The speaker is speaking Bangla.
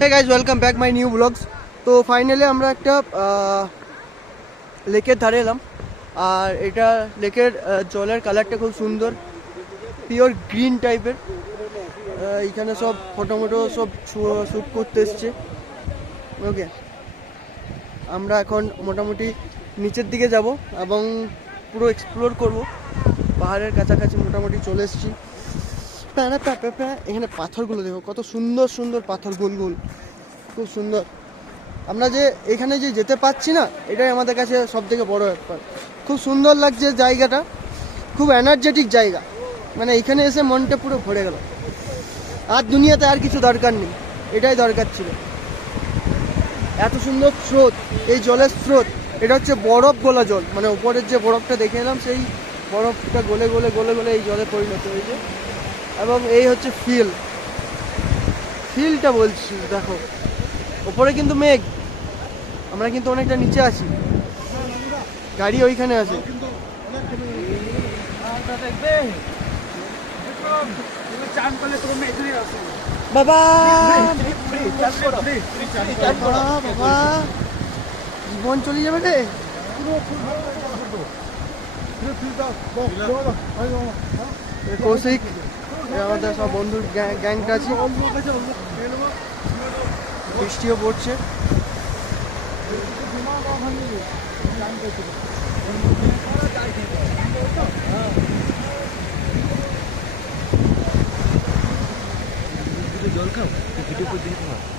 Hey guys, welcome back my new blogs. তো ফাইনালি আমরা একটা লেকের ধারে এলাম। আর এটা লেকের জলের কালারটা খুব সুন্দর, পিওর গ্রিন টাইপের। এখানে সব ফটো সব শ্যুট করতে এসছে। ওকে, আমরা এখন মোটামুটি নিচের দিকে যাব এবং পুরো এক্সপ্লোর করব। পাহাড়ের কাছাকাছি মোটামুটি চলে এসেছি। এখানে পাথরগুলো দেখো, কত সুন্দর সুন্দর পাথর, গোল গোল, খুব সুন্দর। আমরা যে এখানে যে যেতে পারছি না, এটাই আমাদের কাছে সব থেকে বড় ব্যাপার। খুব সুন্দর লাগছে জায়গাটা, খুব এনার্জেটিক জায়গা। মানে এখানে এসে মনটা পুরো ভরে গেল। আর দুনিয়াতে আর কিছু দরকার নেই, এটাই দরকার ছিল। এত সুন্দর স্রোত, এই জলের স্রোত। এটা হচ্ছে বরফ গোলা জল, মানে উপরের যে বরফটা দেখে এলাম, সেই বরফটা গলে গলে গলে গলে এই জলে পরিণত হয়েছে। এবং এই হচ্ছে ফিলটা বলছি, দেখো ওপরে কিন্তু মেঘ, আমরা কিন্তু অনেকটা নিচে আছি। গাড়ি ওইখানে আছে। বাবা বাবা, জীবন চলে যাবে রে। কৌশিক, আমাদের সব বন্ধুর গ্যাংটা আছে। বৃষ্টিও পড়ছে। জল খাও ভিডিও করে দিই তোমার।